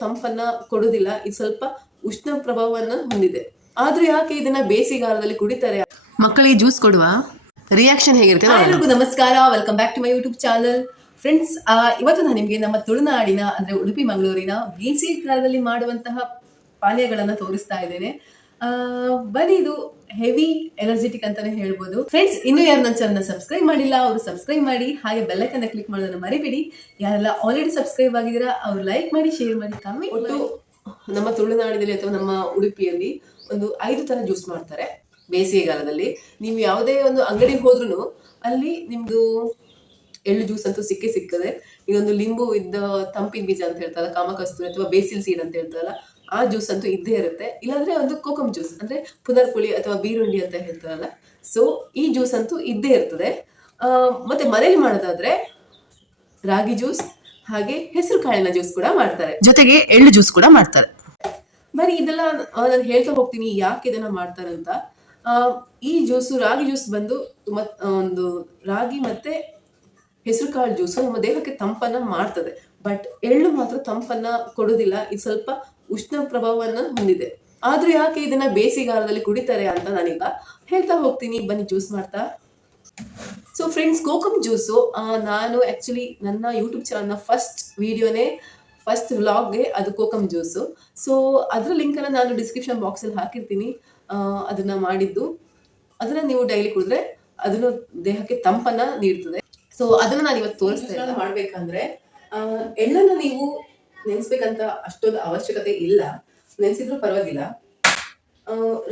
ತಂಪನ್ನ ಕೊಡುದಿಲ್ಲ ಇದು ಸ್ವಲ್ಪ ಉಷ್ಣ ಪ್ರಭಾವವನ್ನ ಹೊಂದಿದೆ. ಆದ್ರೂ ಯಾಕೆ ಇದನ್ನ ಬೇಸಿಗಾಲದಲ್ಲಿ ಕುಡಿತಾರೆ? ಮಕ್ಕಳಿಗೆ ಜ್ಯೂಸ್ ಕೊಡುವ ರಿಯಾಕ್ಷನ್ ಹೇಗಿರುತ್ತೆ ಹಾಯ್ ಎಲ್ರಿಗೂ ನಮಸ್ಕಾರ welcome back to my YouTube channel friends ಇವತ್ತು ನಾನು ನಿಮಗೆ ನಮ್ಮ ತುಳುನಾಡಿನ ಅಂದ್ರೆ ಉಡುಪಿ ಮಂಗಳೂರಿನ ಬೇಸಿಗೆ ಕಾಲದಲ್ಲಿ ಮಾಡುವಂತಹ ಪಾನೀಯಗಳನ್ನ ತೋರಿಸ್ತಾ ಇದ್ದೇನೆ. ಆ, ಬನ್ನಿ ಇದು ಹೆವಿ ಎನರ್ಜೆಟಿಕ್ ಅಂತಾನೆ ಹೇಳ್ಬೋದು. ಫ್ರೆಂಡ್ಸ್ ಇನ್ನು ಯಾರು ನನ್ನ ಚಾನಲ್ ಸಬ್ಸ್ಕ್ರೈಬ್ ಮಾಡಿಲ್ಲ ಅವರು ಸಬ್ಸ್ಕ್ರೈಬ್ ಮಾಡಿ ಹಾಗೆ ಬೆಲ್ಲೈಕನ್ನ ಕ್ಲಿಕ್ ಮಾಡೋದನ್ನ ಮರಿಬೇಡಿ. ಯಾರೆಲ್ಲ ಆಲ್ರೆಡಿ ಸಬ್ಸ್ಕ್ರೈಬ್ ಆಗಿದ್ದೀರಾ ಅವ್ರು ಲೈಕ್ ಮಾಡಿ ಶೇರ್ ಮಾಡಿ ಕಮೆಂಟ್ ಒಟ್ಟು ನಮ್ಮ ತುಳುನಾಡಿನಲ್ಲಿ ಅಥವಾ ನಮ್ಮ ಉಡುಪಿಯಲ್ಲಿ ಒಂದು ಐದು ತರ ಜ್ಯೂಸ್ ಮಾಡ್ತಾರೆ ಬೇಸಿಗೆಗಾಲದಲ್ಲಿ. ನೀವು ಯಾವುದೇ ಒಂದು ಅಂಗಡಿಗೆ ಹೋದ್ರೂ ಅಲ್ಲಿ ನಿಮ್ದು ಎಳ್ಳು ಜ್ಯೂಸ್ ಅಂತೂ ಸಿಕ್ಕೇ ಸಿಕ್ಕದೆ ಇದೊಂದು ಲಿಂಬು ಇದ್ದ ತಂಪಿನ ಬೀಜ ಅಂತ ಹೇಳ್ತಾರಲ್ಲ ಕಾಮಕಸ್ತೂರಿ ಅಥವಾ ಬೇಸಿಲ್ ಸೀಡ್ ಅಂತ ಹೇಳ್ತಾರಲ್ಲ ಆ ಜ್ಯೂಸ್ ಅಂತೂ ಇದ್ದೇ ಇರುತ್ತೆ. ಇಲ್ಲಾಂದ್ರೆ ಒಂದು ಕೋಕಮ್ ಜ್ಯೂಸ್ ಅಂದ್ರೆ ಪುನರ್ಪುಳಿ ಅಥವಾ ಬೀರುಳ್ಳಿ ಅಂತ ಹೇಳ್ತಾರಲ್ಲ. ಸೊ ಈ ಜ್ಯೂಸ್ ಅಂತೂ ಇದ್ದೇ ಇರ್ತದೆ. ಮತ್ತೆ ಮನೇಲಿ ಮಾಡೋದಾದ್ರೆ ರಾಗಿ ಜ್ಯೂಸ್ ಹಾಗೆ ಹೆಸರು ಕಾಳಿನ ಜ್ಯೂಸ್ ಕೂಡ ಮಾಡ್ತಾರೆ. ಜೊತೆಗೆ ಎಳ್ಳು ಜ್ಯೂಸ್ ಕೂಡ ಮಾಡ್ತಾರೆ. ಬರೀ ಇದೆಲ್ಲ ನಾನು ಹೇಳ್ತಾ ಹೋಗ್ತೀನಿ ಯಾಕೆ ಇದನ್ನ ಮಾಡ್ತಾರೆ ಅಂತ. ಈ ಜ್ಯೂಸು ರಾಗಿ ಜ್ಯೂಸ್ ಬಂದು ತುಂಬಾ ಒಂದು ರಾಗಿ ಮತ್ತೆ ಹೆಸರು ಕಾಳು ಜ್ಯೂಸು ನಮ್ಮ ದೇಹಕ್ಕೆ ತಂಪನ್ನ ಮಾಡ್ತದೆ. ಬಟ್ ಎಳ್ಳು ಮಾತ್ರ ತಂಪನ್ನ ಕೊಡೋದಿಲ್ಲ. ಇದು ಸ್ವಲ್ಪ ಉಷ್ಣ ಪ್ರಭಾವವನ್ನ ಹೊಂದಿದೆ. ಆದ್ರೂ ಯಾಕೆ ಇದನ್ನ ಬೇಸಿಗೆಗಾಲದಲ್ಲಿ ಕುಡಿತಾರೆ ಅಂತ ನಾನೀಗ ಹೇಳ್ತಾ ಹೋಗ್ತೀನಿ. ಬನ್ನಿ ಜ್ಯೂಸ್ ಮಾಡ್ತಾ. ಸೊ ಫ್ರೆಂಡ್ಸ್ ಕೋಕಮ್ ಜ್ಯೂಸು ನಾನು ಆ್ಯಕ್ಚುಲಿ ನನ್ನ ಯೂಟ್ಯೂಬ್ ಚಾನಲ್ನ ಫಸ್ಟ್ ವಿಡಿಯೋನೇ ಫಸ್ಟ್ ವ್ಲಾಗ್ಗೆ ಅದು ಕೋಕಮ್ ಜ್ಯೂಸು ಸೊ ಅದರ ಲಿಂಕನ್ನು ನಾನು ಡಿಸ್ಕ್ರಿಪ್ಷನ್ ಬಾಕ್ಸಲ್ಲಿ ಹಾಕಿರ್ತೀನಿ. ಅದನ್ನ ಮಾಡಿದ್ದು. ಅದನ್ನ ನೀವು ಡೈಲಿ ಕುಡಿದ್ರೆ ಅದನ್ನು ದೇಹಕ್ಕೆ ತಂಪನ್ನ ನೀಡ್ತದೆ. ಸೊ ಅದನ್ನ ನಾನು ಇವತ್ತು ತೋರಿಸ್ತಾ ಮಾಡಬೇಕಂದ್ರೆ ಎಳ್ಳನ್ನ ನೀವು ನೆನೆಸ್ಬೇಕಂತ ಅಷ್ಟೊಂದು ಅವಶ್ಯಕತೆ ಇಲ್ಲ. ನೆನ್ಸಿದ್ರು ಪರವಾಗಿಲ್ಲ.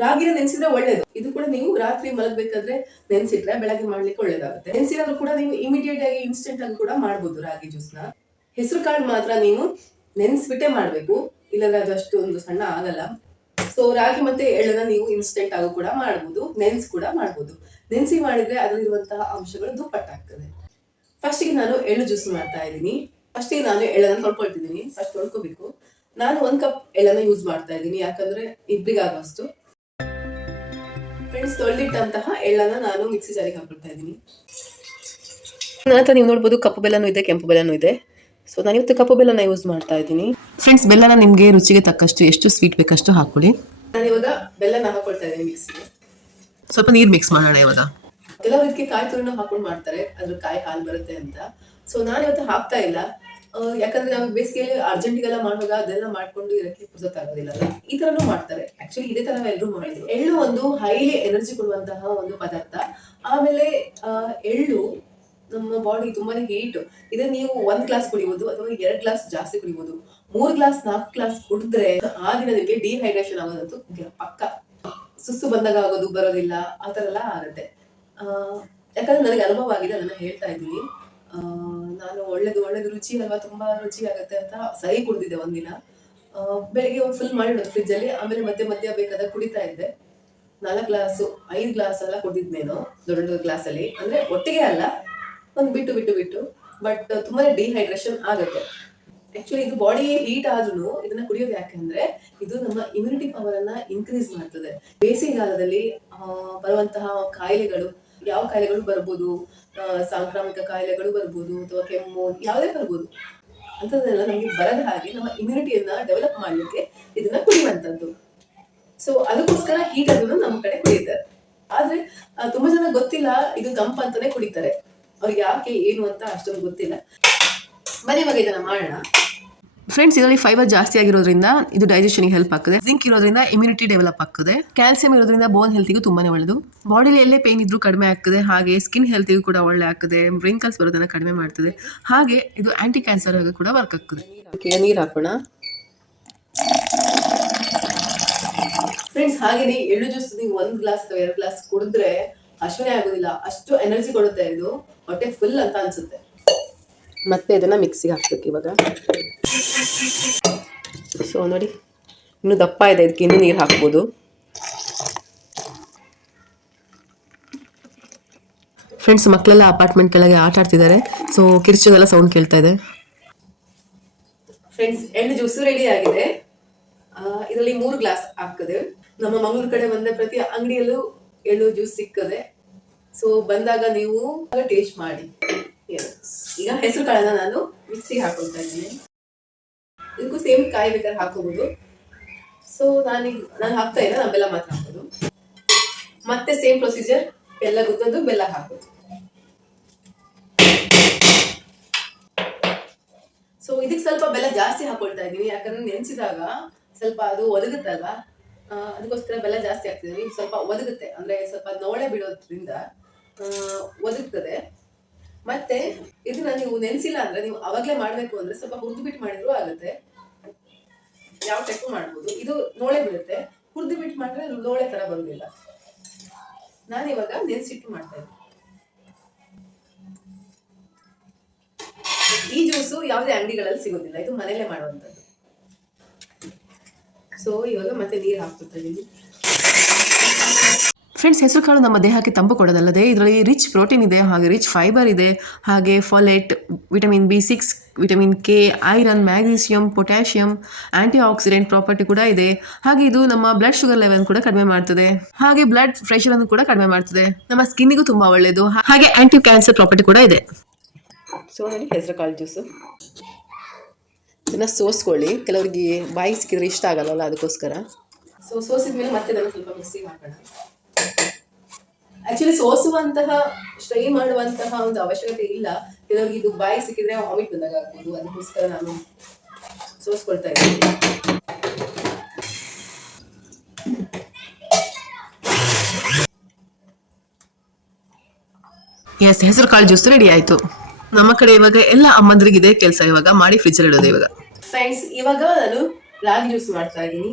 ರಾಗಿನ ನೆನ್ಸಿದ್ರೆ ಒಳ್ಳೇದು. ಇದು ಕೂಡ ನೀವು ರಾತ್ರಿ ಮಲಗಬೇಕಾದ್ರೆ ನೆನ್ಸಿಟ್ರೆ ಬೆಳಗ್ಗೆ ಮಾಡ್ಲಿಕ್ಕೆ ಒಳ್ಳೇದಾಗುತ್ತೆ. ನೆನೆಸಿರೋದು ಕೂಡ ನೀವು ಇಮಿಡಿಯೇಟ್ ಆಗಿ ಇನ್ಸ್ಟೆಂಟ್ ಆಗಿ ಕೂಡ ಮಾಡ್ಬೋದು ರಾಗಿ ಜ್ಯೂಸ್ನ ಹೆಸರು ಕಾಳು ಮಾತ್ರ ನೀವು ನೆನೆಸ್ಬಿಟ್ಟೆ ಮಾಡ್ಬೇಕು. ಇಲ್ಲಾಂದ್ರೆ ಅದು ಅಷ್ಟು ಒಂದು ಸಣ್ಣ ಆಗಲ್ಲ. ಸೊ ರಾಗಿ ಮತ್ತೆ ಎಳ್ಳನ್ನ ನೀವು ಇನ್ಸ್ಟೆಂಟ್ ಆಗು ಕೂಡ ಮಾಡ್ಬೋದು. ನೆನ್ಸ್ ಕೂಡ ಮಾಡ್ಬೋದು. ನೆನ್ಸಿ ಮಾಡಿದ್ರೆ ಅದರಲ್ಲಿರುವಂತಹ ಅಂಶಗಳು ದುಪ್ಪಟ್ಟಾಗ್ತದೆ. ಫಸ್ಟಿಗೆ ನಾನು ಎಳ್ಳು ಜ್ಯೂಸ್ ಮಾಡ್ತಾ ಇದ್ದೀನಿ. ಫಸ್ಟಿಗೆ ನಾನು ಎಳ್ಳನ್ನ ತೊಳ್ಕೊಳ್ತಿದ್ದೀನಿ ಫಸ್ಟ್ ತೊಳ್ಕೊಬೇಕು. ನಾನು ಒಂದು ಕಪ್ ಎಳ್ಳನ್ನ ಯೂಸ್ ಮಾಡ್ತಾ ಇದ್ದೀನಿ ಯಾಕಂದ್ರೆ ಇಬ್ರಿಗಾಗುವಷ್ಟು. ಫ್ರೆಂಡ್ಸ್ ತೊಳೆದಿಟ್ಟಂತಹ ಎಳ್ಳನ್ನ ನಾನು ಮಿಕ್ಸಿ ಜಾರಿಗೆ ಹಾಕೊಳ್ತಾ ಇದ್ದೀನಿ. ನಂತರ ನೀವು ನೋಡ್ಬೋದು ಕಪ್ಪು ಬೆಲ್ಲನೂ ಇದೆ ಕೆಂಪು ಬೆಲ್ಲನೂ ಇದೆ. ಸೊ ನಾನು ಇವತ್ತು ಕಪ್ಪು ಬೆಲ್ಲನ ಯೂಸ್ ಮಾಡ್ತಾ ಇದ್ದೀನಿ. ಫ್ರೆಂಡ್ಸ್ ಬೆಲ್ಲನ ನಿಮಗೆ ರುಚಿಗೆ ತಕ್ಕಷ್ಟು ಎಷ್ಟು ಸ್ವೀಟ್ ಬೇಕಷ್ಟು ಹಾಕೊಳ್ಳಿ ನಾನು ಇವಾಗ ಬೆಲ್ಲನ ಹಾಕೊಳ್ತಾ ಇದ್ದೀನಿ ಮಿಕ್ಸಿಗೆ ಸ್ವಲ್ಪ ನೀರು ಮಿಕ್ಸ್ ಮಾಡೋಣ ಇವಾಗ. ಕೆಲವರಿಗೆ ಇದಕ್ಕೆ ಕಾಯಿ ತುರಿನ ಹಾಕೊಂಡು ಮಾಡ್ತಾರೆ ಅದ್ರ ಕಾಯಿ ಹಾಲು ಬರುತ್ತೆ ಅಂತ. ಸೊ ನಾನು ಇವತ್ತು ಹಾಕ್ತಾ ಇಲ್ಲ. ಯಾಕಂದ್ರೆ ನಾವು ಬೇಸಿಗೆಯಲ್ಲಿ ಅರ್ಜೆಂಟಿಗೆಲ್ಲ ಮಾಡುವಾಗ ಅದೆಲ್ಲ ಮಾಡ್ಕೊಂಡು ಇರಕ್ಕೆ ಆಗೋದಿಲ್ಲ ಈ ತರನು ಮಾಡ್ತಾರೆ. ಆಕ್ಚುಲಿ ಇದೇ ತರ ಎಲ್ಲರೂ ಮಾಡಿದ್ರು ಎಳ್ಳು ಒಂದು ಹೈಲಿ ಎನರ್ಜಿ ಕೊಡುವಂತಹ ಒಂದು ಪದಾರ್ಥ. ಆಮೇಲೆ ಎಳ್ಳು ನಮ್ಮ ಬಾಡಿ ತುಂಬಾನೇ ಹೀಟ್ ಇದನ್ನ ನೀವು ಒಂದ್ ಗ್ಲಾಸ್ ಕುಡಿಬಹುದು ಅಥವಾ ಎರಡ್ ಗ್ಲಾಸ್ ಜಾಸ್ತಿ ಕುಡಿಬಹುದು ಮೂರ್ ಗ್ಲಾಸ್ ನಾಲ್ಕು ಗ್ಲಾಸ್ ಕುಡಿದ್ರೆ ಆ ದಿನ ನಿಮಗೆ ಡಿಹೈಡ್ರೇಷನ್ ಆಗೋದಂತೂ ಪಕ್ಕ. ಸುಸ್ಸು ಬಂದಾಗ ಆಗೋದು ಬರೋದಿಲ್ಲ ಆ ಎಲ್ಲ ಆಗುತ್ತೆ. ಯಾಕಂದ್ರೆ ನನಗೆ ಅನುಭವ ಆಗಿದೆ ಅದನ್ನ ಹೇಳ್ತಾ ಇದ್ದೀನಿ. ಆ, ನಾನು ಒಳ್ಳೇದು ಒಳ್ಳೇದು ರುಚಿ ಅಲ್ವಾ ತುಂಬಾ ರುಚಿ ಆಗುತ್ತೆ ಅಂತ ಸರಿ ಕುಡ್ದಿದ್ದೆ ಒಂದಿನ. ಬೆಳಿಗ್ಗೆ ಒಂದು ಫುಲ್ ಫ್ರಿಜ್ ಅಲ್ಲಿ, ಆಮೇಲೆ ಮಧ್ಯ ಮಧ್ಯ ಬೇಕಾದಾಗ ಕುಡಿತಾ ಇದ್ದೆ. ನಾಲ್ಕು ಗ್ಲಾಸು, ಐದು ಗ್ಲಾಸ್ ಎಲ್ಲ ಕುಡಿದ್ನೇನು ದೊಡ್ಡ ದೊಡ್ಡ ಗ್ಲಾಸ್ ಅಲ್ಲಿ. ಅಂದ್ರೆ ಒಟ್ಟಿಗೆ ಅಲ್ಲ, ಒಂದು ಬಿಟ್ಟು ಬಿಟ್ಟು ಬಿಟ್ಟು. ಬಟ್ ತುಂಬಾನೇ ಡಿಹೈಡ್ರೇಷನ್ ಆಗುತ್ತೆ. ಆಕ್ಚುಲಿ ಇದು ಬಾಡಿ ಹೀಟ್ ಆದ್ರೂ ಇದನ್ನ ಕುಡಿಯೋದು ಯಾಕೆಂದ್ರೆ ಇದು ನಮ್ಮ ಇಮ್ಯುನಿಟಿ ಪವರ್ ಅನ್ನ ಇನ್ಕ್ರೀಸ್ ಮಾಡ್ತದೆ. ಬೇಸಿಗೆಗಾಲದಲ್ಲಿ ಬರುವಂತಹ ಕಾಯಿಲೆಗಳು ಯಾವ ಕಾಯಿಲೆಗಳು ಬರ್ಬೋದು? ಸಾಂಕ್ರಾಮಿಕ ಕಾಯಿಲೆಗಳು ಬರ್ಬೋದು ಅಥವಾ ಕೆಮ್ಮು, ಯಾವುದೇ ಬರ್ಬೋದು. ಅಂಥದ್ದೆಲ್ಲ ನಮಗೆ ಬರದ ಹಾಗೆ ನಮ್ಮ ಇಮ್ಯುನಿಟಿಯನ್ನ ಡೆವಲಪ್ ಮಾಡಲಿಕ್ಕೆ ಇದನ್ನ ಕುಡಿಯುವಂಥದ್ದು ಸೊ ಅದಕ್ಕೋಸ್ಕರ ಹೀಟ್ ಅದನ್ನು ನಮ್ಮ ಕಡೆ ಕುಡಿತಾರೆ ಆದ್ರೆ ತುಂಬಾ ಜನ ಗೊತ್ತಿಲ್ಲ ಇದು ತಂಪು ಅಂತಾನೆ ಕುಡಿತಾರೆ. ಅವ್ರಿಗೆ ಯಾಕೆ, ಏನು ಅಂತ ಅಷ್ಟೊಂದು ಗೊತ್ತಿಲ್ಲ. ಮನೆ ಮಗ ಇದನ್ನ ಮಾಡೋಣ. ಫ್ರೆಂಡ್ಸ್ ಇದರಲ್ಲಿ ಫೈಬರ್ ಜಾಸ್ತಿ ಆಗಿರೋದ್ರಿಂದ ಇದು ಡೈಜೆಷನ್ಗೆ ಹೆಲ್ಪ್ ಆಗ್ತದೆ. ಜಿಂಕ್ ಇರೋದ್ರಿಂದ ಇಮ್ಯುನಿಟಿ ಡೆವಲಪ್ ಆಗ್ತದೆ. ಕ್ಯಾಲ್ಸಿಯಂ ಇರೋದ್ರಿಂದ ಬೋನ್ ಹೆಲ್ತಿಗೂ ತುಂಬಾನೇ ಒಳ್ಳೆಯದು ಬಾಡಿಲಿ ಎಲ್ಲೇ ಪೇನ್ ಇದ್ರೂ ಕಡಿಮೆ ಆಗ್ತದೆ. ಹಾಗೆ ಸ್ಕಿನ್ ಹೆಲ್ತಿಗೂ ಕೂಡ ಒಳ್ಳೆ ಆಗ್ತದೆ. ರಿಂಕಲ್ಸ್ ಬರೋದನ್ನ ಕಡಿಮೆ ಮಾಡ್ತದೆ. ಹಾಗೆ ಇದು ಆಂಟಿ ಕ್ಯಾನ್ಸರ್ ಆಗಿ ಕೂಡ ವರ್ಕ್ ಆಗ್ತದೆ. ನೀರು ಹಾಕೋಣ. ಫ್ರೆಂಡ್ಸ್ ಹಾಗೇನೆ ಎಳ್ಳು ಜ್ಯೂಸ್ ನೀವು ಒಂದ್ ಗ್ಲಾಸ್ ಎರಡು ಗ್ಲಾಸ್ ಕುಡಿದ್ರೆ ಅಶ್ವನೇ ಆಗೋದಿಲ್ಲ. ಅಷ್ಟು ಎನರ್ಜಿ ಕೊಡುತ್ತೆ ಇದು. ಹೊಟ್ಟೆ ಫುಲ್ ಅಂತ ಅನ್ಸುತ್ತೆ. ಮತ್ತೆ ಇದನ್ನ ಮಿಕ್ಸಿಗೆ ಹಾಕ್ಬೇಕು ಇವಾಗ. ಸೊ ನೋಡಿ, ಇನ್ನು ದಪ್ಪ ಇದೆ, ಇದಕ್ಕೆ ಇನ್ನೂ ನೀರು ಹಾಕ್ಬೋದು. ಫ್ರೆಂಡ್ಸ್ ಮಕ್ಕಳೆಲ್ಲ ಅಪಾರ್ಟ್ಮೆಂಟ್ ಕೆಳಗೆ ಆಟ ಆಡ್ತಿದ್ದಾರೆ. ಸೊ ಕಿರ್ಚಿದೆಲ್ಲ ಸೌಂಡ್ ಕೇಳ್ತಾ ಇದೆ. ಫ್ರೆಂಡ್ಸ್ ಎಣ್ಣೆ ಜ್ಯೂಸು ರೆಡಿ ಆಗಿದೆ. ಇದರಲ್ಲಿ ಮೂರು ಗ್ಲಾಸ್ ಹಾಕದೆ ನಮ್ಮ ಮಂಗಳೂರು ಕಡೆ ಬಂದ ಪ್ರತಿ ಅಂಗಡಿಯಲ್ಲೂ ಎಳ್ಳು ಜ್ಯೂಸ್ ಸಿಕ್ಕದೆ ಸೊ ಬಂದಾಗ ನೀವು ಟೇಸ್ಟ್ ಮಾಡಿ. ಈಗ ಹೆಸರು ಕಾಳನ್ನ ನಾನು ಮಿಕ್ಸಿಗೆ ಹಾಕೊಳ್ತಾ ಇದ್ದೀನಿ. ಇದಕ್ಕೂ ಸೇಮ್ ಕಾಯಿ ಬೇಕಾದ್ರೆ ಹಾಕೋಬಹುದು ಸೊ ನಾನೀಗ ನಾನು ಹಾಕ್ತಾ ಇಲ್ಲ, ನಾನು ಬೆಲ್ಲ ಮಾತ್ರ ಹಾಕೋದು. ಮತ್ತೆ ಸೇಮ್ ಪ್ರೊಸೀಜರ್ ಬೆಲ್ಲ ಗುದ್ದೋದು ಬೆಲ್ಲ ಹಾಕೋದು. ಸೊ ಇದಕ್ಕೆ ಸ್ವಲ್ಪ ಬೆಲ್ಲ ಜಾಸ್ತಿ ಹಾಕೊಳ್ತಾ ಇದ್ದೀನಿ. ಯಾಕಂದ್ರೆ ನೆನೆಸಿದಾಗ ಸ್ವಲ್ಪ ಅದು ಒದಗುತ್ತಲ್ವಾ? ಅದಕ್ಕೋಸ್ಕರ ಬೆಲ್ಲ ಜಾಸ್ತಿ ಹಾಕ್ತಿದ್ದೀನಿ. ಸ್ವಲ್ಪ ಒದಗುತ್ತೆ. ಅಂದ್ರೆ ಸ್ವಲ್ಪ ನೋಳೆ ಬಿಡೋದ್ರಿಂದ ಒದಗ್ತದೆ. ಮತ್ತೆ ಇದನ್ನ ನೀವು ನೆನೆಸಿಲ್ಲ ಅಂದ್ರೆ ನೀವು ಅವಾಗ್ಲೇ ಮಾಡ್ಬೇಕು ಅಂದ್ರೆ ಸ್ವಲ್ಪ ಹುರಿದು ಬಿಟ್ಟು ಮಾಡಿದ್ರು ಆಗುತ್ತೆ. ಯಾವ ಟೈಪು ಮಾಡ್ಬೋದು. ಇದು ನೋಳೆ ಬಿಡುತ್ತೆ ಹುರಿದು ಬಿಟ್ಟು ಮಾಡಿದ್ರೆ ನೋಳೆ ತರ ಬರುದಿಲ್ಲ ನಾನು ಇವಾಗ ನೆನೆಸಿಟ್ಟು ಮಾಡ್ತಾ ಇದ್ದೀನಿ ಈ ಜ್ಯೂಸು ಯಾವುದೇ ಅಂಗಡಿಗಳಲ್ಲಿ ಸಿಗೋದಿಲ್ಲ. ಇದು ಮನೆಯಲ್ಲೇ ಮಾಡುವಂಥದ್ದು. ಸೊ ಇವಾಗ ಮತ್ತೆ ನೀರು ಹಾಕ್ಬಿಡ್ತಾ ಇದ್ದೀನಿ ಫ್ರೆಂಡ್ಸ್ ಹೆಸರು ಕಾಳು ನಮ್ಮ ದೇಹಕ್ಕೆ ತಂಪು ಕೊಡೋದಲ್ಲದೆ ಇದರಲ್ಲಿ ರಿಚ್ ಪ್ರೋಟೀನ್ ಇದೆ ಹಾಗೆ ರಿಚ್ ಫೈಬರ್ ಇದೆ ಹಾಗೆ folate vitamin B six vitamin K iron magnesium potassium antioxidant property ಕೂಡ ಇದೆ. ಹಾಗೆ ಇದು ನಮ್ಮ ಬ್ಲಡ್ ಶುಗರ್ ಲೆವೆಲ್ ಕೂಡ ಕಡಿಮೆ ಮಾಡ್ತದೆ. ಹಾಗೆ ಬ್ಲಡ್ ಪ್ರೆಷರ್ ಅನ್ನು ಕೂಡ ಕಡಿಮೆ ಮಾಡ್ತದೆ. ನಮ್ಮ ಸ್ಕಿನ್ನಿಗೂ ತುಂಬಾ ಒಳ್ಳೆಯದು ಹಾಗೆ ಆಂಟಿ ಕ್ಯಾನ್ಸರ್ ಪ್ರಾಪರ್ಟಿ ಕೂಡ ಇದೆ. ಸೊ ನೋಡಿ ಹೆಸರು ಕಾಳು ಜ್ಯೂಸು ಇದನ್ನು ಸೋಸ್ಕೊಳ್ಳಿ. ಕೆಲವರಿಗೆ ಬಾಯಿ ಸಿಕ್ಕಿದ್ರೆ ಇಷ್ಟ ಆಗಲ್ಲ ಅದಕ್ಕೋಸ್ಕರ. ಸೊ ಸೋಸಿದ ಮೇಲೆ ಮತ್ತೆ ನಾನು ಸ್ವಲ್ಪ ಮಿಕ್ಸಿ ಹಾಕೋಣ. ಆಕ್ಚುಲಿ ಸೋಸುವಂತಹ ಸ್ಟ್ರೈ ಮಾಡುವಂತಹ ಒಂದು ಅವಶ್ಯಕತೆ ಇಲ್ಲ. ಕೆಲವರಿಗೆ ಇದು ಬಾಯಿ ಸಿಕ್ಕಿದ್ರೆ ವಾಮಿಟ್ ಬಂದಾಗ ಆಗ್ಬೋದು. ಅದಕ್ಕೋಸ್ಕರ ನಾನು ಸೋಸ್ಕೊಳ್ತಾ ಇದ್ದೀನಿ. ಎಸ್ ಹೆಸರು ಕಾಳು ಜ್ಯೂಸ್ ರೆಡಿ ಆಯ್ತು. ನಮ್ಮ ಕಡೆ ಇವಾಗ ಎಲ್ಲ ಅಮ್ಮಂದ್ರಿಗಿದೆ ಕೆಲಸ ಇವಾಗ. ಮಾಡಿ ಫ್ರಿಜ್ ಇಡೋದು ಇವಾಗ. ಫ್ರೆಂಡ್ಸ್ ಇವಾಗ ನಾನು ರಾಗಿ ಜ್ಯೂಸ್ ಮಾಡ್ತಾ ಇದ್ದೀನಿ.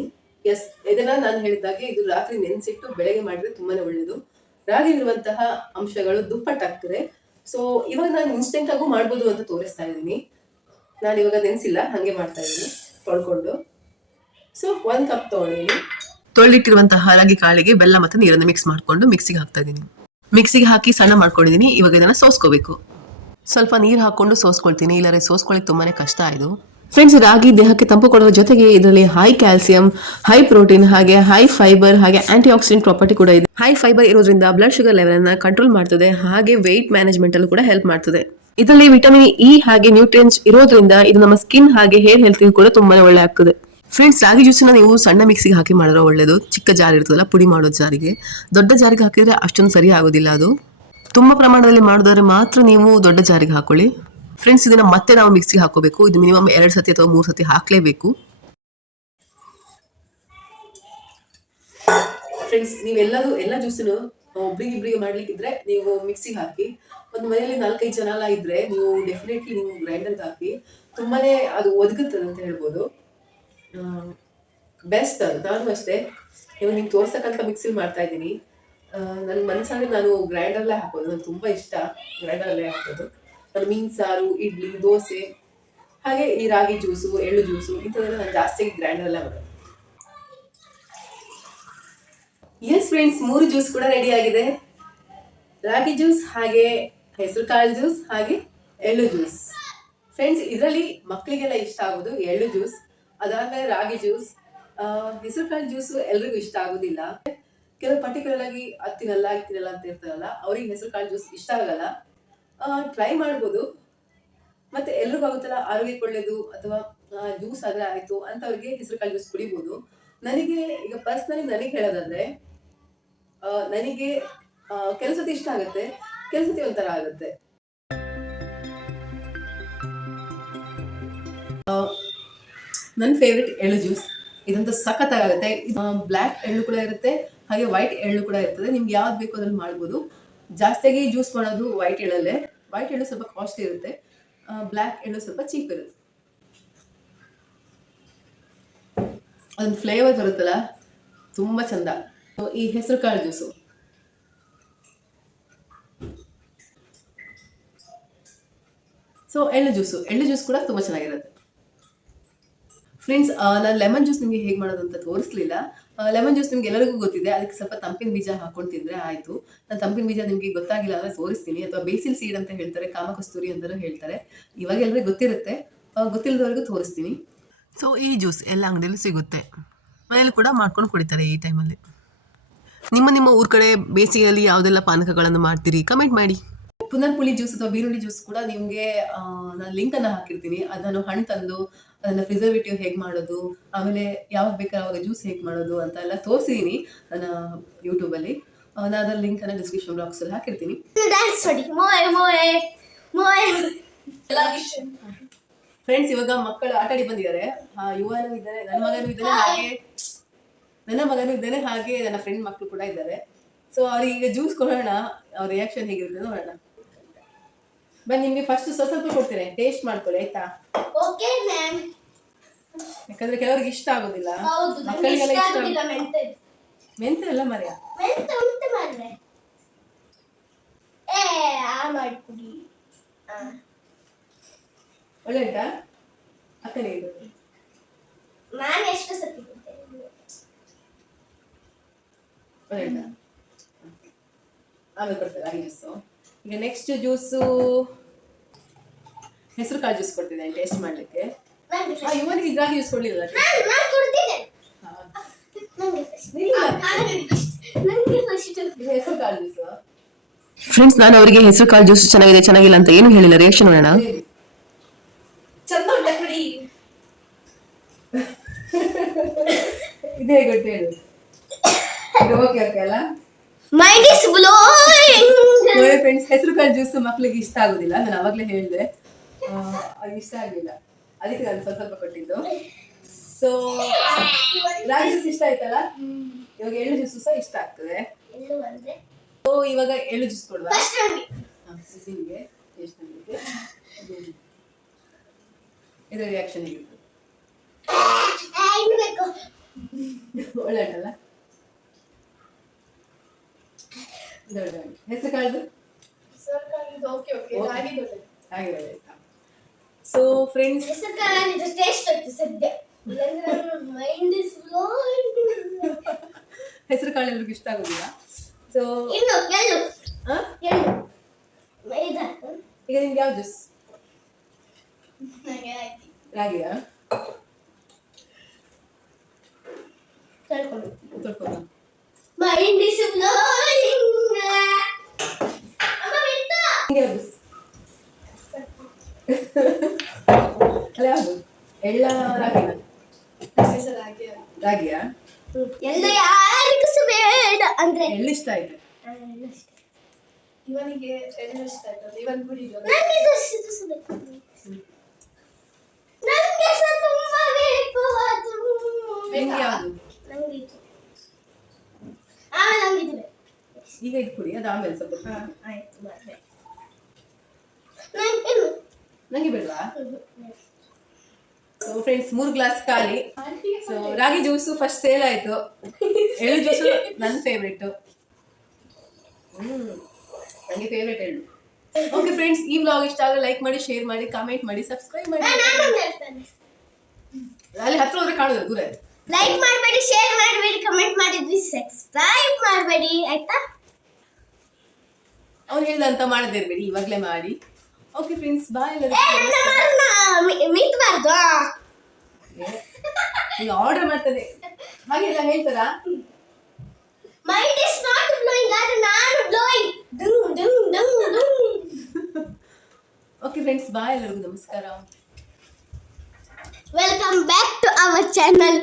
ಎಸ್ ಇದನ್ನ ನಾನು ಹೇಳಿದಾಗೆ ಇದು ರಾತ್ರಿ ನೆನೆಸಿಟ್ಟು ಬೆಳಗ್ಗೆ ಮಾಡಿದ್ರೆ ತುಂಬಾನೇ ಒಳ್ಳೇದು. ರಾಗಿ ಇರುವಂತಹ ಅಂಶಗಳು ದುಪ್ಪಟ್ಟಾಗ್ತದೆ. ಸೊ ಇವಾಗ ನಾನು ಇನ್ಸ್ಟೆಂಟ್ ಆಗು ಮಾಡ್ಬೋದು ಅಂತ ತೋರಿಸ್ತಾ ಇದ್ದೀನಿ. ನಾನು ಇವಾಗ ನೆನೆಸಿಲ್ಲ, ಹಂಗೆ ಮಾಡ್ತಾ ಇದ್ದೀನಿ, ತೊಳ್ಕೊಂಡು. ಸೊ ಒಂದ್ ಕಪ್ ತೊಗೊಂಡಿದ್ದೀನಿ ತೊಳ್ಳಿಟ್ಟಿರುವಂತಹ ರಾಗಿ ಕಾಳಿಗೆ ಬೆಲ್ಲ ಮತ್ತು ನೀರನ್ನು ಮಿಕ್ಸ್ ಮಾಡಿಕೊಂಡು ಮಿಕ್ಸಿಗೆ ಹಾಕ್ತಾ ಇದ್ದೀನಿ. ಮಿಕ್ಸಿಗೆ ಹಾಕಿ ಸಣ್ಣ ಮಾಡ್ಕೊಂಡಿದ್ದೀನಿ, ಇವಾಗ ಇದನ್ನ ಸೋಸ್ಕೋಬೇಕು. ಸ್ವಲ್ಪ ನೀರು ಹಾಕೊಂಡು ಸೋಸ್ಕೊಳ್ತೀನಿ ಇಲ್ಲಾರೆ ಸೋಸ್ಕೊಳ್ಳಿಕ್ಕೆ ತುಂಬಾನೇ ಕಷ್ಟ ಆಯ್ತು ಫ್ರೆಂಡ್ಸ್ ರಾಗಿ ದೇಹಕ್ಕೆ ತಂಪು ಕೊಡುವ ಜೊತೆಗೆ ಇದರಲ್ಲಿ ಹೈ ಕ್ಯಾಲ್ಸಿಯಂ ಹೈ ಪ್ರೋಟೀನ್ ಹಾಗೆ ಹೈ ಫೈಬರ್ ಹಾಗೆ ಆಂಟಿ ಆಕ್ಸಿಡೆಂಟ್ ಪ್ರಾಪರ್ಟಿ ಕೂಡ ಇದೆ. ಹೈ ಫೈಬರ್ ಇರೋದ್ರಿಂದ ಬ್ಲಡ್ ಶುಗರ್ ಲೆವೆಲ್ ಅನ್ನ ಕಂಟ್ರೋಲ್ ಮಾಡ್ತದೆ, ಹಾಗೆ ವೆಯ್ಟ್ ಮ್ಯಾನೇಜ್ಮೆಂಟ್ ಅಲ್ಲೂ ಕೂಡ ಹೆಲ್ಪ್ ಮಾಡ್ತದೆ. ಇದರಲ್ಲಿ ವಿಟಮಿನ್ ಇ ಹಾಗೆ ನ್ಯೂಟ್ರಿಯನ್ಸ್ ಇರೋದ್ರಿಂದ ಇದು ನಮ್ಮ ಸ್ಕಿನ್ ಹಾಗೆ ಹೇರ್ ಹೆಲ್ತ್ ಕೂಡ ತುಂಬಾನೇ ಒಳ್ಳೆ ಆಗ್ತದೆ. ಫ್ರೆಂಡ್ಸ್ ರಾಗಿ ಜ್ಯೂಸನ್ನ ನೀವು ಸಣ್ಣ ಮಿಕ್ಸಿಗೆ ಹಾಕಿ ಮಾಡಿದ್ರೆ ಒಳ್ಳೇದು. ಚಿಕ್ಕ ಜಾರ್ ಇರ್ತದಲ್ಲ, ಪುಡಿ ಮಾಡೋ ಜಾರಿಗೆ. ದೊಡ್ಡ ಜಾರಿಗೆ ಹಾಕಿದ್ರೆ ಅಷ್ಟೊಂದು ಸರಿ ಆಗೋದಿಲ್ಲ ಅದು. ತುಂಬಾ ಪ್ರಮಾಣದಲ್ಲಿ ಮಾಡಿದ್ರೆ ಮಾತ್ರ ನೀವು ದೊಡ್ಡ ಜಾರಿಗೆ ಹಾಕೊಳ್ಳಿ. ಫ್ರೆಂಡ್ಸ್ ಇದನ್ನ ಮತ್ತೆ ನಾವು ಮಿಕ್ಸಿಗೆ ಹಾಕೋಬೇಕು. ಇದು ಮಿನಿಮಮ್ ಎರಡು ಸತಿ ಅಥವಾ ಮೂರು ಸತಿ ಹಾಕ್ಲೇಬೇಕು. ಫ್ರೆಂಡ್ಸ್ ನೀವೆಲ್ಲರೂ ಎಲ್ಲ ಜ್ಯೂಸನ್ನು ಒಬ್ರಿಗಿಬ್ರಿಗೆ ಮಾಡ್ಲಿಕ್ಕಿದ್ರೆ ನೀವು ಮಿಕ್ಸಿಗೆ ಹಾಕಿ, ಒಂದು ಮನೆಯಲ್ಲಿ ನಾಲ್ಕೈದು ಜನ ಎಲ್ಲ ಇದ್ರೆ ನೀವು ಡೆಫಿನೆಟ್ಲಿ ನೀವು ಗ್ರೈಂಡರ್ಗೆ ಹಾಕಿ, ತುಂಬಾನೇ ಅದು ಒದಗುತ್ತದೆ ಅಂತ ಹೇಳ್ಬೋದು ಬೆಸ್ಟ್ ಅದು. ನಾನು ಅಷ್ಟೇ. ನೀವು ನಿಮ್ಗೆ ತೋರ್ಸಕ್ಕಂತ ಮಿಕ್ಸಿ ಮಾಡ್ತಾ ಇದ್ದೀನಿ. ನನ್ನ ಮನಸ್ಸಲ್ಲಿ ನಾನು ಗ್ರೈಂಡರ್ಲೇ ಹಾಕೋದು. ನಂಗೆ ತುಂಬ ಇಷ್ಟ. ಗ್ರೈಂಡರಲ್ಲೇ ಹಾಕೋದು. ಮೀನು ಸಾರು, ಇಡ್ಲಿ, ದೋಸೆ, ಹಾಗೆ ಈ ರಾಗಿ ಜ್ಯೂಸು, ಎಳ್ಳು ಜ್ಯೂಸು ಇಂಥದ್ದೆಲ್ಲ ನಾನು ಜಾಸ್ತಿ ಗ್ರ್ಯಾಂಡಲ್ಲ ಮಾಡೋದು. ಎಸ್ ಫ್ರೆಂಡ್ಸ್ ಮೂರು ಜ್ಯೂಸ್ ಕೂಡ ರೆಡಿ ಆಗಿದೆ. ರಾಗಿ ಜ್ಯೂಸ್, ಹಾಗೆ ಹೆಸರು ಕಾಳು ಜ್ಯೂಸ್, ಹಾಗೆ ಎಳ್ಳು ಜ್ಯೂಸ್. ಫ್ರೆಂಡ್ಸ್ ಇದರಲ್ಲಿ ಮಕ್ಕಳಿಗೆಲ್ಲ ಇಷ್ಟ ಆಗೋದು ಎಳ್ಳು ಜ್ಯೂಸ್. ಅದಾದ್ಮೇಲೆ ರಾಗಿ ಜ್ಯೂಸ್ ಹೆಸರು ಕಾಳು ಜ್ಯೂಸು ಎಲ್ರಿಗೂ ಇಷ್ಟ ಆಗೋದಿಲ್ಲ. ಕೆಲವು ಪರ್ಟಿಕ್ಯುಲರ್ ಆಗಿ ಹತ್ತಿನಲ್ಲ ಇತ್ತಿನಲ್ಲ ಅಂತ ಇರ್ತಾರಲ್ಲ, ಅವ್ರಿಗೆ ಹೆಸರು ಕಾಳು ಜ್ಯೂಸ್ ಇಷ್ಟ ಆಗಲ್ಲ. ಟ್ರೈ ಮಾಡ್ಬೋದು. ಮತ್ತೆ ಎಲ್ರಿಗೂ ಆಗುತ್ತಲ್ಲ, ಆರೋಗ್ಯಕ್ಕೆ ಒಳ್ಳೇದು ಅಥವಾ ಜ್ಯೂಸ್ ಆದ್ರೆ ಆಯ್ತು ಅಂತವ್ರಿಗೆ ಹೆಸರು ಕಾಳು ಜ್ಯೂಸ್ ಕುಡಿಬೋದು. ನನಗೆ, ಈಗ ಪರ್ಸ್ನಲಿ ನನಗೆ ಹೇಳೋದಾದ್ರೆ ನನಗೆ ಕೆಲಸದ ಇಷ್ಟ ಆಗುತ್ತೆ ಕೆಲಸದ ಒಂಥರ ಆಗುತ್ತೆ. ನನ್ನ ಫೇವ್ರೆಟ್ ಎಳ್ಳು ಜ್ಯೂಸ್ ಇದಂತೂ ಸಖತ್ತಾಗುತ್ತೆ ಬ್ಲ್ಯಾಕ್ ಎಳ್ಳು ಕೂಡ ಇರುತ್ತೆ, ಹಾಗೆ ವೈಟ್ ಎಳ್ಳು ಕೂಡ ಇರ್ತದೆ. ನಿಮ್ಗೆ ಯಾವ್ದು ಬೇಕು ಅದ್ರಲ್ಲಿ ಮಾಡ್ಬೋದು. ಜಾಸ್ತಿಯಾಗಿ ಜ್ಯೂಸ್ ಮಾಡೋದು ವೈಟ್ ಎಳ್ಳಲ್ಲೇ. ವೈಟ್ ಎಳ್ಳು ಸ್ವಲ್ಪ ಕಾಸ್ಟ್ಲಿ ಇರುತ್ತೆ. ಬ್ಲ್ಯಾಕ್ ಎಳ್ಳು ಸ್ವಲ್ಪ ಚೀಪ್ ಇರುತ್ತೆ. ಅದೊಂದು ಫ್ಲೇವರ್ ಬರುತ್ತಲ್ಲ, ತುಂಬ ಚಂದ. ಈ ಹೆಸರು ಕಾಳು ಜ್ಯೂಸು ಸೊ ಎಳ್ಳು ಜ್ಯೂಸು ಎಳ್ಳು ಜ್ಯೂಸ್ ಕೂಡ ತುಂಬ ಚೆನ್ನಾಗಿರುತ್ತೆ. ಫ್ರೆಂಡ್ಸ್ ನಾನು ಲೆಮನ್ ಜ್ಯೂಸ್ ನಿಮಗೆ ಹೇಗೆ ಮಾಡೋದು ಅಂತ ತೋರಿಸ್ಲಿಲ್ಲ. ಲೆಮನ್ ಜ್ಯೂಸ್ ನಿಮ್ಗೆ ಎಲ್ಲರಿಗೂ ಗೊತ್ತಿದೆ, ಅದಕ್ಕೆ ಸ್ವಲ್ಪ ತಂಪಿನ ಬೀಜ ಹಾಕೊಂಡು ತಿಂದರೆ ಆಯಿತು. ನಾನು ತಂಪಿನ ಬೀಜ ನಿಮಗೆ ಗೊತ್ತಾಗಿಲ್ಲ ಅಂದರೆ ತೋರಿಸ್ತೀನಿ, ಅಥವಾ ಬೇಸಿಲ್ ಸೀಡ್ ಅಂತ ಹೇಳ್ತಾರೆ, ಕಾಮಕಸ್ತೂರಿ ಅಂತಲೂ ಹೇಳ್ತಾರೆ. ಇವಾಗ ಎಲ್ಲರಿಗೂ ಗೊತ್ತಿರುತ್ತೆ ಗೊತ್ತಿಲ್ಲದವರಿಗೂ ತೋರಿಸ್ತೀನಿ. ಸೊ ಈ ಜ್ಯೂಸ್ ಎಲ್ಲ ಅಂಗಡಿಯಲ್ಲೂ ಸಿಗುತ್ತೆ. ಮನೇಲಿ ಕೂಡ ಮಾಡ್ಕೊಂಡು ಕುಡಿತಾರೆ ಈ ಟೈಮಲ್ಲಿ ನಿಮ್ಮ ನಿಮ್ಮ ಊರ ಕಡೆ ಬೇಸಿಗೆಯಲ್ಲಿ ಯಾವುದೆಲ್ಲ ಪಾನಕಗಳನ್ನು ಮಾಡ್ತೀರಿ? ಕಮೆಂಟ್ ಮಾಡಿ. ಪುನರ್ಪುಳಿ ಜ್ಯೂಸ್ ಅಥವಾ ಬೀರುಳ್ಳಿ ಜ್ಯೂಸ್ ಕೂಡ ನಿಮಗೆ ನಾನು ಲಿಂಕ್ ಅನ್ನ ಹಾಕಿರ್ತೀನಿ. ಅದನ್ನು ನಾನು ಹಣ್ಣು ತಂದು ಅದನ್ನ ಪ್ರಿಸರ್ವೇಟಿವ್ ಹೇಗೆ ಮಾಡೋದು ಆಮೇಲೆ ಯಾವಾಗ ಬೇಕಾದ್ರೆ ಅವಾಗ ಜ್ಯೂಸ್ ಹೇಗೆ ಮಾಡೋದು ಅಂತ ಎಲ್ಲ ತೋರಿಸಿದೀನಿ ನನ್ನ ಯೂಟ್ಯೂಬಲ್ಲಿ ನಾನು ಅದರ ಲಿಂಕ್ ಅನ್ನ ಡಿಸ್ಕ್ರಿಪ್ಷನ್ ಬಾಕ್ಸ್ ಅಲ್ಲಿ ಹಾಕಿರ್ತೀನಿ. ಫ್ರೆಂಡ್ಸ್ ಇವಾಗ ಮಕ್ಕಳು ಆಟ ಆಡಿ ಬಂದಿದ್ದಾರೆ. ಯುವನು ಇದ್ದಾರೆ ನನ್ನ ಮಗನೂ ಇದ್ದಾನೆ ಹಾಗೆ ನನ್ನ ಮಗನೂ ಇದ್ದಾನೆ ಹಾಗೆ ನನ್ನ ಫ್ರೆಂಡ್ ಮಕ್ಕಳು ಕೂಡ ಇದ್ದಾರೆ. ಸೊ ಅವ್ರಿಗೆ ಈಗ ಜ್ಯೂಸ್ ಕೊಡೋಣ ಅವ್ರ ರಿಯಾಕ್ಷನ್ ಹೇಗಿರುತ್ತೆ ನೋಡೋಣ. ಬನ್ನಿ ನಿಮಗೆ ಫಸ್ಟ್ ಸ್ವಲ್ಪ ಸ್ವಲ್ಪ ಕೊಡ್ತೇನೆ. ಟೇಸ್ಟ್ ಮಾಡ್ಕೊಳ್ಳಿ ಆಯ್ತಾ? ಓಕೆ ಮ್ಯಾಮ್ ಯಾಕಂದ್ರೆ ಕೆಲವರಿಗೆ ಇಷ್ಟ ಆಗೋದಿಲ್ಲ. ಹೌದು ಮಕ್ಕಳಿಗೆಲ್ಲ ಇಷ್ಟ ಇಷ್ಟ ಆಗುದಿಲ್ಲ ಮೆಂತೆ ಮೆಂತೆ ಅಲ್ಲ ಮರ್ಯ ಮೆಂತೆ ಉಂಟು ಮಾರ್ರೆ. ಏ ಆ ಮಾಡ್ಕೊಡಿ. ಆ. ಒಳ್ಳೆ ಉಂಟಾ ಅಕ್ಕನೇ ಇದು. ನಾನು ಎಷ್ಟು ಸತಿ ಕೊಡ್ತೇನೆ ಒಳ್ಳೆ ಉಂಟಾ ಆಮೇಲೆ ಬರ್ತಾರೆ ರಾಗಿ ಜ್ಯೂಸು. ಈಗ ನೆಕ್ಸ್ಟ್ ಜ್ಯೂಸು ಹೆಸರು ಕಾಳು ಜ್ಯೂಸ್ ಕೊಡ್ತಿದ್ದೇನೆ ಟೇಸ್ಟ್ ಮಾಡ್ಲಿಕ್ಕೆ. ಇವನಿಗೆ ಇದ್ರಾಗಿ ಜ್ಯೂಸ್ ಕೊಡ್ಲಿಲ್ಲ. ಹೆಸರು ಕಾಳು ಜ್ಯೂಸ್ ಫ್ರೆಂಡ್ಸ್ ನಾನು ಅವರಿಗೆ ಹೆಸರು ಕಾಳು ಜ್ಯೂಸ್ ಚೆನ್ನಾಗಿದೆ ಚೆನ್ನಾಗಿಲ್ಲ ಅಂತ ಏನು ಹೇಳಿಲ್ಲ. ರಿಯಾಕ್ಷನ್ ನೋಡೋಣ. ಇದೇ ಗೊತ್ತೇಳು ಓಕೆ ಓಕೆ ಅಲ್ಲ? ಮೈಂಡ್ ಇಸ್ ಬ್ಲೋಯಿಂಗ್ ನೋಡಿ ಫ್ರೆಂಡ್ಸ್ ಹೆಸರು ಕಾಳು ಜ್ಯೂಸ್ ಮಕ್ಳಿಗೆ ಇಷ್ಟ ಆಗೋದಿಲ್ಲ ನಾನು ಅವಾಗಲೇ ಹೇಳಿದೆ. ಅವ್ರಿಗೆ ಇಷ್ಟ ಆಗಲಿಲ್ಲ. ಅದಕ್ಕೆ ನಾನು ಸ್ವಲ್ಪ ಸ್ವಲ್ಪ ಕೊಟ್ಟಿದ್ದು. ಸೊ ರಾಗಿ ಜ್ಯೂಸ್ ಇಷ್ಟ ಆಯ್ತಲ್ಲ? ಇವಾಗ ಎಳ್ಳು ಜ್ಯೂಸು ಸಹ ಇಷ್ಟ ಆಗ್ತದೆ. ಸೊ ಇವಾಗ ಎಳ್ಳು ಜ್ಯೂಸ್ ಕೊಡುವ? ನಿಮಗೆ ಎಷ್ಟು ಇದರ ರಿಯಾಕ್ಷನ್ ಹೇಗಿತ್ತು ಒಳ್ಳೆ ಒಳ್ಳೆ ಹೆಸರು ಕಾಳ್ದು ಓಕೆ ಓಕೆ ಆಯ್ತಾ ಸೊ ಫ್ರೆಂಡ್ಸ್ ಹೆಸರು ಟೇಸ್ಟ್ ಆಯ್ತು ಸದ್ಯ ಮೈಂಡ್ ಇಸ್ ಬ್ಲೋಯಿಂಗ್ ಹೆಸರು ಕಾಳು ಎಲ್ರಿಗೂ ಇಷ್ಟ ಆಗೋದಿಲ್ಲ ಸೊ ಇನ್ನು ಎಳ್ಳು? ಎಳ್ಳು ಮೈದಾ ಈಗ ನಿಮ್ಗೆ ಯಾವ ಜ್ಯೂಸ್ ನನಗೆ ಆಯ್ತು ರಾಗಿಯಾ ಮೈಂಡ್ ಇಸ್ ಬ್ಲೋಯಿಂಗ್ ಅಮ್ಮ ಬಿಟ್ಟ ನಿಮ್ಗೆ ಯಾವ ಜ್ಯೂಸ್ ಅಲ್ಲ ಯಾವುದು? ಎಳ್ಳ ರಾಗಿನ? ರಾಗಿಯಾ? ಎಲ್ಲ ಯಾರಿಗೂ ಸಹ ಬೇಡ ಅಂದ್ರೆ. ಎಳ್ಳು ಇಷ್ಟ ಆಯ್ತು? ಇವನಿಗೆ ಎಳ್ಳು ಇಷ್ಟ ಇವನ್ ಕುಡಿದು ನನಗೆ ದೋಸೆ ಬೇಕು. ನನಗೆ ಸಹ ತುಂಬಾ ಬೇಕು ಅದು. ನಿಮ್ಗೆ ಯಾವುದು? ನಂಗೆ ಇದು. ಆಮೇಲೆ ನಂಗೆ ಇದು ಬೇಕು. ಈಗ ಇದು ಕುಡಿ ಅದು ಆಮೇಲೆ ಸ್ವಲ್ಪ. ಆಯ್ತು ಬರ್ಬೇಕು ನಂಗೆ ಬಿಡ್ವಾ ಸೊ ಫ್ರೆಂಡ್ಸ್ ಮೂರು ಗ್ಲಾಸ್ ಖಾಲಿ. So ragi juice first sale ಆಯಿತು. ಎಳ್ಳು ಜ್ಯೂಸು ನನ್ನ ಫೇವ್ರೆಟ್ ಹ್ಮ್ ನನಗೆ ಫೇವ್ರೆಟ್ ಎಳ್ಳು. ಓಕೆ ಫ್ರೆಂಡ್ಸ್ ಈ ವ್ಲಾಗ್ ಇಷ್ಟ ಆದರೆ ಲೈಕ್ ಮಾಡಿ ಶೇರ್ ಮಾಡಿ ಕಾಮೆಂಟ್ ಮಾಡಿ ಸಬ್ಸ್ಕ್ರೈಬ್ ಮಾಡಿ. ಅಲ್ಲಿ ಹತ್ರ ಹೋದ್ರೆ ಕಾಣುದು ದೂರ ಲೈಕ್ ಮಾಡಬೇಡಿ ಶೇರ್ ಮಾಡಬೇಡಿ ಕಮೆಂಟ್ ಮಾಡಿದ್ವಿ ಸಬ್ಸ್ಕ್ರೈಬ್ ಮಾಡಬೇಡಿ ಆಯ್ತಾ? ಅವ್ನು ಹೇಳ್ದಂತ ಮಾಡದೇ ಇರಬೇಡಿ ಇವಾಗಲೇ ಮಾಡಿ. ಓಕೆ ಫ್ರೆಂಡ್ಸ್ ಬಾಯ್ ಮಾರನ್ನ ಮೀಟ್ಬಾರ್ದು ಈಗ ಆರ್ಡರ್ ಮಾಡ್ತದೆ. ಹಾಗೆಲ್ಲ ಹೇಳ್ತಾರಾ? ಮೈಂಡ್ ಇಸ್ ನಾಟ್ ಬ್ಲೋಯಿಂಗ್ ಆದ್ರೆ ನಾನು ಬ್ಲೋಯಿಂಗ್ ಡುಂಗ್ ಡುಂಗ್ ಡುಂಗ್ ಡುಂಗ್ ಓಕೆ ಫ್ರೆಂಡ್ಸ್ ಬಾಯ್ ಎಲ್ಲರಿಗೂ ನಮಸ್ಕಾರ. Welcome back to our channel